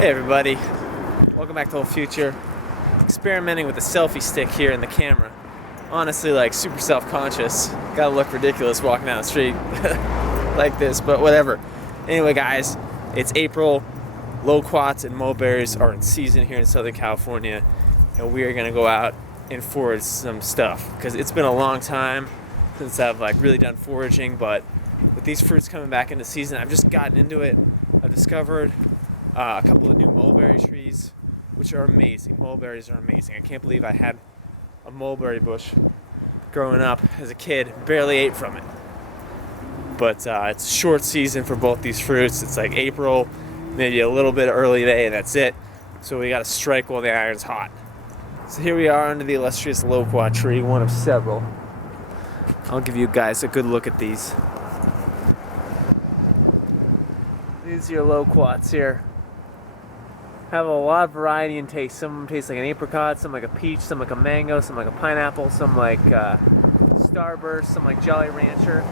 Hey everybody, welcome back to the future. Experimenting with the selfie stick here in the camera. Honestly, like super self-conscious. Gotta look ridiculous walking down the street like this, but whatever. Anyway guys, it's April. Loquats and mulberries are in season here in Southern California, and we are gonna go out and forage some stuff because it's been a long time since I've really done foraging, but with these fruits coming back into season, I've just gotten into it. I've discovered a couple of new mulberry trees, which are amazing. Mulberries are amazing. I can't believe I had a mulberry bush growing up as a kid. Barely ate from it. But it's short season for both these fruits. It's like April, maybe a little bit early May, and that's it. So we got to strike while the iron's hot. So here we are under the illustrious loquat tree, one of several. I'll give you guys a good look at these. These are your loquats here. Have a lot of variety in taste. Some of them taste like an apricot, some like a peach, some like a mango, some like a pineapple, some like Starburst, some like Jolly Rancher.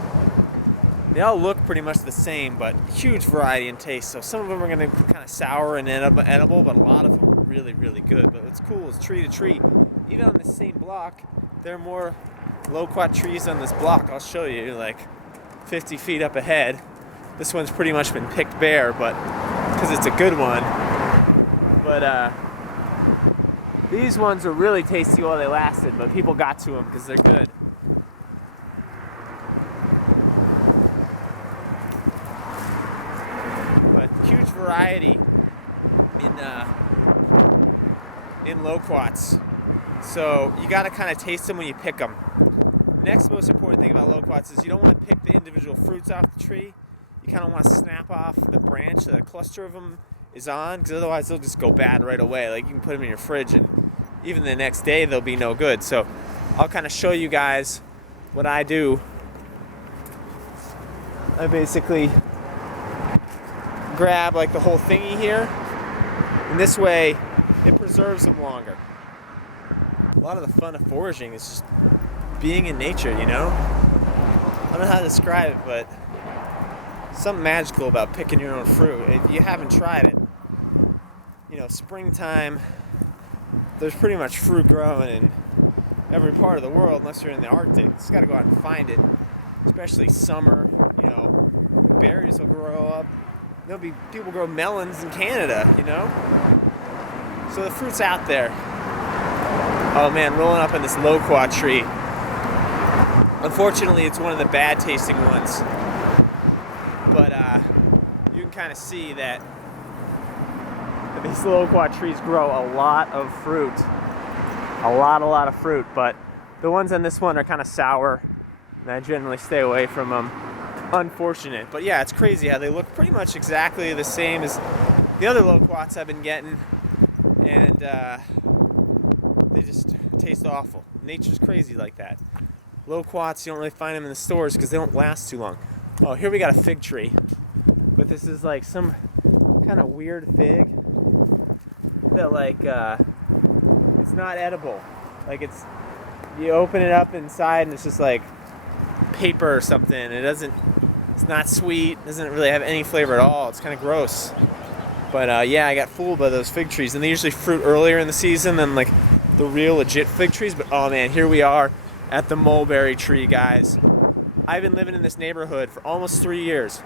They all look pretty much the same, but huge variety in taste. So some of them are going to be kind of sour and edible, but a lot of them are really, really good. But what's cool is tree to tree, even on the same block, there are more loquat trees on this block. I'll show you, like 50 feet up ahead. This one's pretty much been picked bare, but because it's a good one. But these ones were really tasty while they lasted, but people got to them because they're good. But huge variety in loquats. So you got to kind of taste them when you pick them. Next most important thing about loquats is you don't want to pick the individual fruits off the tree. You kind of want to snap off the branch that a cluster of them is on, because otherwise they'll just go bad right away. Like you can put them in your fridge and even the next day they'll be no good. So I'll kind of show you guys what I do. I basically grab like the whole thingy here, and this way it preserves them longer. A lot of the fun of foraging is just being in nature, you know? I don't know how to describe it, but something magical about picking your own fruit. If you haven't tried it, you know, springtime, there's pretty much fruit growing in every part of the world unless you're in the Arctic. You just got to go out and find it, especially summer. You know, berries will grow up. There'll be people grow melons in Canada, you know? So the fruit's out there. Oh man, rolling up in this loquat tree. Unfortunately, it's one of the bad tasting ones. But you can kind of see that these loquat trees grow a lot of fruit. A lot of fruit. But the ones on this one are kind of sour, and I generally stay away from them. Unfortunate. But yeah, it's crazy how they look pretty much exactly the same as the other loquats I've been getting. And they just taste awful. Nature's crazy like that. Loquats, you don't really find them in the stores because they don't last too long. Oh, here we got a fig tree, but this is like some kind of weird fig that it's not edible. Like you open it up inside and it's just like paper or something. It's not sweet, doesn't really have any flavor at all. It's kind of gross. But yeah, I got fooled by those fig trees, and they usually fruit earlier in the season than like the real legit fig trees. But oh man, here we are at the mulberry tree, guys. I've been living in this neighborhood for almost 3 years.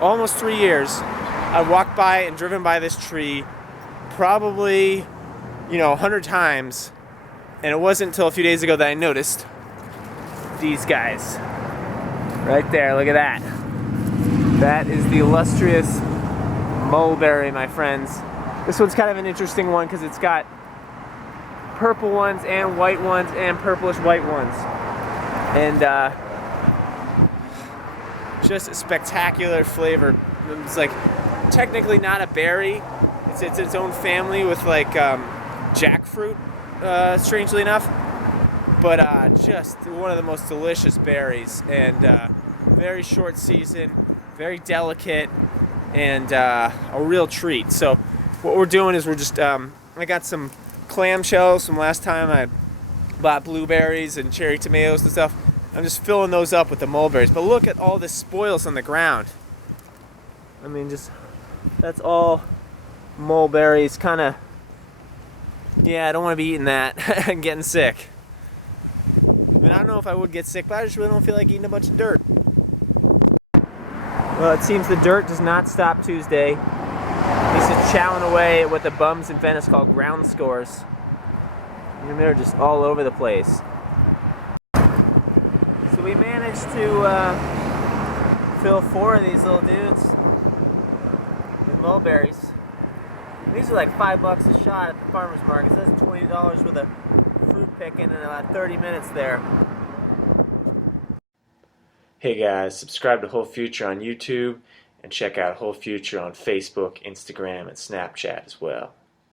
Almost 3 years. I've walked by and driven by this tree probably, 100 times. And it wasn't until a few days ago that I noticed these guys. Right there, look at that. That is the illustrious mulberry, my friends. This one's kind of an interesting one because it's got purple ones and white ones and purplish white ones. And just a spectacular flavor. It's like technically not a berry. It's its own family with like jackfruit, strangely enough. But just one of the most delicious berries, and very short season, very delicate, and a real treat. So what we're doing is we're just I got some clamshells from last time I bought blueberries and cherry tomatoes and stuff. I'm just filling those up with the mulberries. But look at all the spoils on the ground. I mean, that's all mulberries, kind of, yeah, I don't want to be eating that and getting sick. I mean, I don't know if I would get sick, but I just really don't feel like eating a bunch of dirt. Well, it seems the dirt does not stop Tuesday. He's just chowing away at what the bums in Venice call ground scores. And they're just all over the place. So we managed to fill 4 of these little dudes with mulberries. These are like $5 a shot at the farmer's market. So that's $20 worth of fruit picking in about 30 minutes there. Hey guys, subscribe to Whole Future on YouTube and check out Whole Future on Facebook, Instagram, and Snapchat as well.